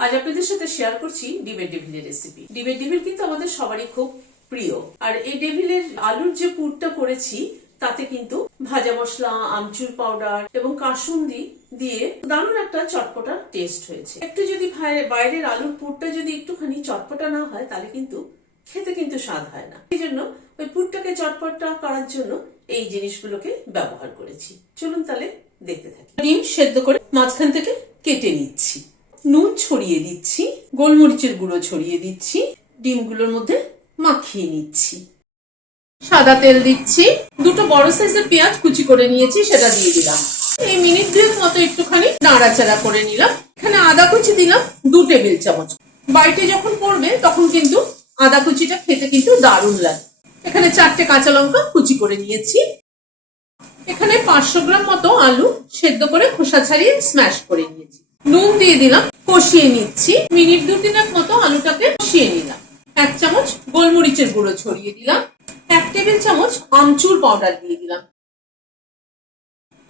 আজ আপনাদের সাথে শেয়ার করছি ডিমের ডেভিলের রেসিপি। ডিমের ডেভিল কিন্তু আমাদের সবারই খুব প্রিয়। আর এই ডেভিলের আলুর যে পুরটা করেছি তাতে কিন্তু ভাজা মশলা, আমচুর পাউডার এবং কাসুন্দি দিয়ে দারুণ একটা চটপটা টেস্ট হয়েছে। একটু যদি বাইরের আলুর পুরটা যদি একটুখানি চটপটা না হয় তাহলে কিন্তু খেতে কিন্তু স্বাদ হয় না। এই জন্য ওই পুরটাকে চটপটা করার জন্য এই জিনিসগুলোকে ব্যবহার করেছি। চলুন তাহলে দেখতে থাকি। ডিম সেদ্ধ করে মাঝখান থেকে কেটে নিচ্ছি, নুন ছড়িয়ে দিচ্ছি, গোলমরিচের গুঁড়ো ছড়িয়ে দিচ্ছি, ডিমগুলোর মধ্যে মাখিয়ে নিচ্ছি, সাদা তেল দিচ্ছি, দুটো বড় সাইজের পেঁয়াজ কুচি করে নিয়েছি সেটা দিয়ে দিলাম। এই মিনিট দুয়েক মতো একটুখানি নাড়াচাড়া করে নিলাম। এখানে আদা কুচি দিলাম 2 টেবিল চামচ। বাড়িতে যখন পড়বে তখন কিন্তু আদা কুচিটা খেতে কিন্তু দারুণ লাগে। এখানে 4টে কাঁচা লঙ্কা কুচি করে নিয়েছি। এখানে 500 গ্রাম মতো আলু সেদ্ধ করে খোসা ছাড়িয়ে স্ম্যাশ করে নিয়েছি। নুন দিয়ে দিলাম, কষিয়ে নিচ্ছি। মিনিট 2-3 মতো আলুটাকে কষিয়ে নিলাম। 1 চামচ গোলমরিচের গুঁড়ো ছড়িয়ে দিলাম, 1 টেবিল চামচ আমচুর পাউডার দিয়ে দিলাম,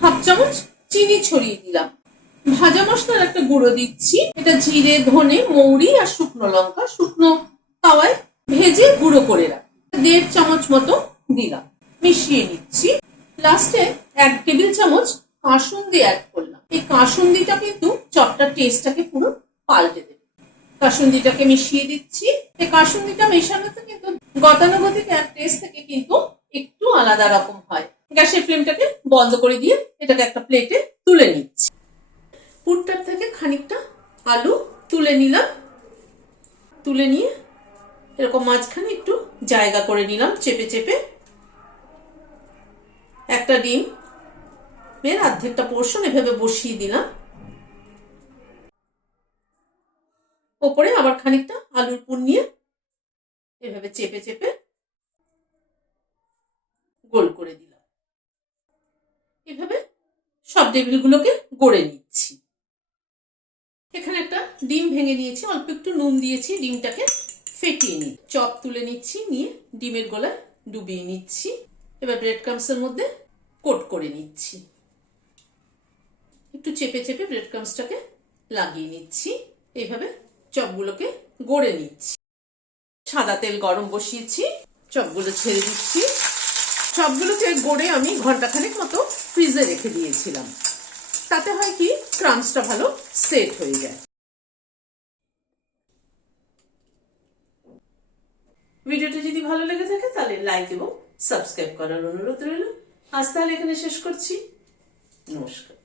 1/2 চামচ চিনি ছড়িয়ে দিলাম। ভাজা মশলার একটা গুঁড়ো দিচ্ছি, এটা জিরে, ধনে, মৌরি আর শুকনো লঙ্কা শুকনো তাওয়ায় ভেজে গুঁড়ো করে রাখি। 1.5 চামচ মতো দিলাম, মিশিয়ে নিচ্ছি। লাস্টে 1 টেবিল চামচ কাসুন্দি অ্যাড করলাম। এই কাসুন্দিটা কিন্তু চটটার টেস্টটাকে পুরো পাল্টে দেবে। কাসুন্দিটাকে মিশিয়ে দিচ্ছি। এই কাসুন্দিটা মেশানোতে কিন্তু গতানুগতিক এক টেস্ট থেকে কিন্তু একটু আলাদা রকম হয়। গ্যাসের ফ্লেমটাকে বন্ধ করে দিয়ে এটাকে একটা প্লেটে তুলে নিচ্ছি। পুরটার থেকে খানিকটা আলু তুলে নিলাম, তুলে নিয়ে এরকম মাঝখানে একটু জায়গা করে নিলাম চেপে চেপে। একটা ডিম এর অর্ধেকটা পোর্শন এভাবে বসিয়ে দিলাম। ওপরে আবার খানিকটা আলুর পুর নিয়ে এভাবে চেপে চেপে গোল করে দিলাম। এভাবে সব ডেভিলগুলোকে গড়ে নিচ্ছি। এখানে একটা ডিম ভেঙে নিয়েছি, অল্প একটু নুন দিয়েছি, ডিমটাকে ফেটিয়ে নিই। চপ তুলে নিচ্ছি, নিয়ে ডিমের গোলায় ডুবিয়ে নিচ্ছি। এবার ব্রেড ক্রাম্বসের মধ্যে কোট করে নিচ্ছি। একটু চেপে চেপে ব্রেড ক্রাম্বসটাকে লাগিয়ে নিচ্ছি। এইভাবে চপগুলোকে গড়ে নিচ্ছি। সাদা তেল গরম বসিয়েছি, চপগুলো ছেড়ে দিচ্ছি। চপগুলোকে গড়ে আমি ঘন্টাখানেক মতো ফ্রিজে রেখে দিয়েছিলাম। তাতে হয় কি, ক্রাম্বসটা ভালো সেট হয়ে যায়। ভিডিওটা যদি ভালো লেগে থাকে তাহলে লাইক এবং সাবস্ক্রাইব করার অনুরোধ রইল। আজ তাহলে এখানে শেষ করছি। নমস্কার।